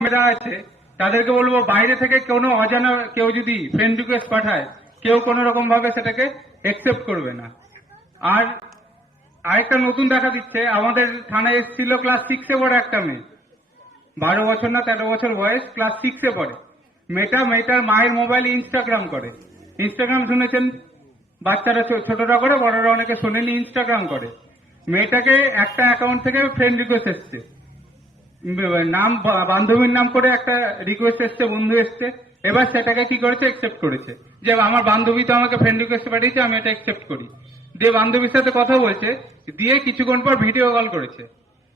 মেয়েরা আছে তাদেরকে বলবো বাইরে থেকে কোনো অজানা কেউ যদি ফ্রেন্ড রিকোয়েস্ট পাঠায় কেউ কোনো রকম ভাবে সেটাকে একসেপ্ট করবে না। আর আরেকটা নতুন দেখা দিচ্ছে, আমাদের থানায় এসেছিল ক্লাস 6-এ পড়ে একটা মেয়ে, 12 বছর না 13 বছর বয়স, ক্লাস 6-এ পড়ে। মেয়েটার মায়ের মোবাইলে ইনস্টাগ্রাম করে। ইনস্টাগ্রাম শুনেছেন, বাচ্চারা ছোটরা করে, বড়রা অনেকে শোনেনি, ইনস্টাগ্রাম করে। মেয়েটাকে একটা অ্যাকাউন্ট থেকে ফ্রেন্ড রিকোয়েস্ট এসছে, নাম বান্ধবীর নাম করে একটা রিকোয়েস্ট এসছে, বন্ধু এসছে। এবার সেটাকে কি করেছে, একসেপ্ট করেছে যে আমার বান্ধবী তো আমাকে ফ্রেন্ড রিকোয়েস্ট পাঠিয়েছে, আমি এটা একসেপ্ট করি। দিয়ে বান্ধবীর সাথে কথা বলছে, দিয়ে কিছুক্ষণ পর ভিডিও কল করেছে।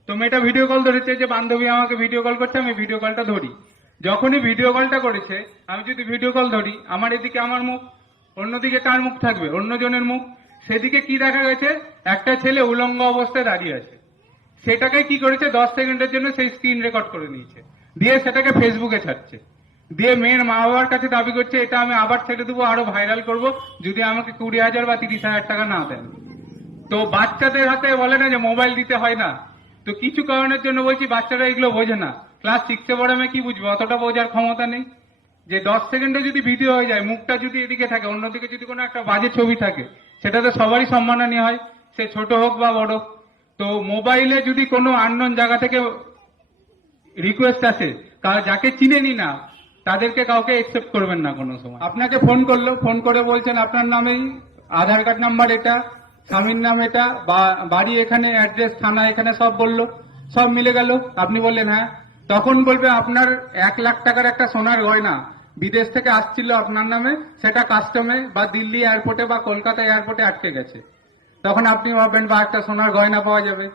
তো মেয়েটা ভিডিও কল ধরেছে যে বান্ধবী আমাকে ভিডিও কল করছে, আমি ভিডিও কলটা ধরি। যখনই ভিডিও কলটা করেছে, আমি যদি ভিডিও কল ধরি, আমার এদিকে আমার মুখ, অন্যদিকে কার মুখ থাকবে, অন্যজনের মুখ। সেদিকে কি দেখা গেছে, একটা ছেলে উলঙ্গ অবস্থায় দাঁড়িয়ে আছে। সেটাকে কি করেছে, 10 সেকেন্ডের জন্য সেই স্ক্রিন রেকর্ড করে নিয়েছে, দিয়ে সেটাকে ফেসবুকে ছাড়ছে। দিয়ে মেয়ের মা বাবার কাছে দাবি করছে এটা আমি আবার ছেড়ে দেবো, আরো ভাইরাল করব, যদি আমাকে 20,000 বা 30,000 টাকা না দেন। তো বাচ্চাদের হাতে বলে না যে মোবাইল দিতে হয় না, তো কিছু কারণের জন্য বলছি বাচ্চারা এগুলো বোঝে না। ক্লাস 6-এ পড়ে আমি কি বুঝবো, অতটা বোঝার ক্ষমতা নেই। যে 10 সেকেন্ডে যদি ভিডিও হয়ে যায়, মুখটা যদি এদিকে থাকে, অন্যদিকে যদি কোনো একটা বাজে ছবি থাকে, সেটাতে সবারই সম্মানহানি হয়, সে ছোট হোক বা বড়। তো মোবাইলে যদি কোনো আননোন জায়গা থেকে রিকোয়েস্ট আসে, যাকে চিনেনি না, তাদেরকে কাউকে একসেপ্ট করবেন না কোনো সময়। আপনাকে ফোন করলো, ফোন করে বলছেন আপনার নামেই আধার কার্ড নাম্বার এটা, স্বামীর নাম এটা, বাড়ি এখানে, অ্যাড্রেস থানা এখানে, সব বললো, সব মিলে গেল। আপনি বললেন হ্যাঁ। তখন বলবে আপনার 1 লাখ টাকার একটা সোনার গয়না বিদেশ থেকে আসছিল আপনার নামে, সেটা কাস্টমে বা দিল্লি এয়ারপোর্টে বা কলকাতা এয়ারপোর্টে আটকে গেছে। তখন আপনি ভাববেন বা একটা সোনার গয়না পাওয়া যাবে,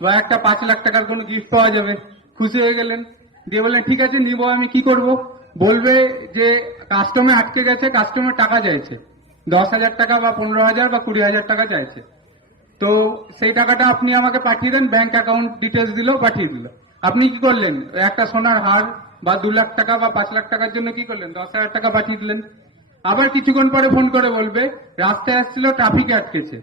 বা একটা 5 লাখ টাকার কোনো গিফট পাওয়া যাবে, খুশি হয়ে গেলেন। দিয়ে বললেন ঠিক আছে নিবো, আমি কি করব? বলবে যে কাস্টমে আটকে গেছে, কাস্টমের টাকা চাইছে, 10,000 টাকা বা 15,000 বা 20,000 টাকা চাইছে। তো সেই টাকাটা আপনি আমাকে পাঠিয়ে দেন, ব্যাংক অ্যাকাউন্ট ডিটেলস দিল, পাঠিয়ে দিল। আপনি কি করলেন, একটা সোনার হার বা 2 লাখ টাকা বা 5 লাখ টাকার জন্য কি করলেন, 10,000 টাকা পাঠিয়ে দিলেন। আবার কিছুক্ষণ পরে ফোন করে বলবে রাস্তায় আসছিল, ট্রাফিকে আটকেছে,